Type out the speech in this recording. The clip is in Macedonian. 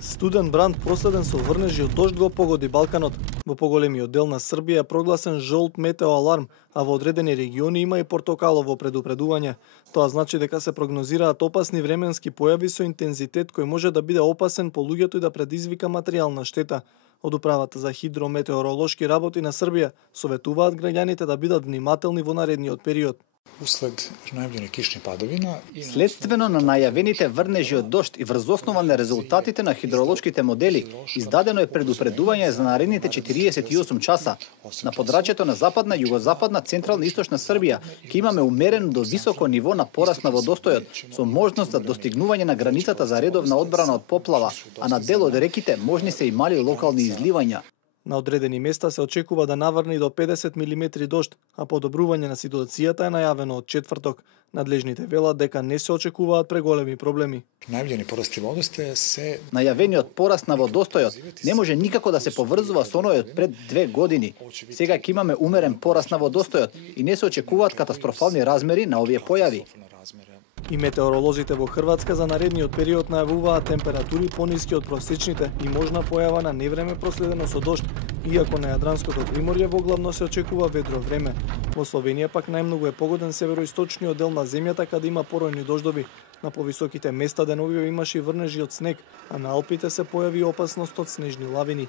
Студен бранд проследен со врнежи од дожд го погоди Балканот. Во поголемиот дел на Србија е прогласен жолт метеоаларм, а во одредени региони има и портокалово предупредување. Тоа значи дека се прогнозираат опасни временски појави со интензитет кој може да биде опасен по луѓето и да предизвика материјална штета. Од Управата за хидрометеоролошки работи на Србија советуваат граѓаните да бидат внимателни во наредниот период. Услед најавljene кишни падовина Следствено на најавените врнежи од дожд и врз основа на резултатите на хидролошките модели, издадено е предупредување за наредните 48 часа. На подрачјето на западна, југозападна, централна и источна Србија ќе имаме умерено до високо ниво на пораст на водостојот, со можност за достигнување на границата за редовна одбрана од поплава, а на дел од реките можни се и мали локални изливања. На одредени места се очекува да наврне до 50 мм дожд, а подобрување на ситуацијата е најавено од четврток. Надлежните велат дека не се очекуваат преголеми проблеми. Најавljeni порасти водостоја се Најавениот пораст на водостојот не може никако да се поврзува со оној од пред 2 години. Сега ќе имаме умерен пораст на водостојот и не се очекуваат катастрофални размери на овие појави. И метеоролозите во Хрватска за наредниот период најавуваат температури пониски од просечните и можна појава на невреме проследено со дожд, иако на Јадранското приморје воглавно се очекува ведро време. Во Словенија пак најмногу е погоден североисточниот дел на земјата каде има поројни дождови. На повисоките места деновиве имаше и врнежи од снег, а на Алпите се појави опасност од снежни лавини.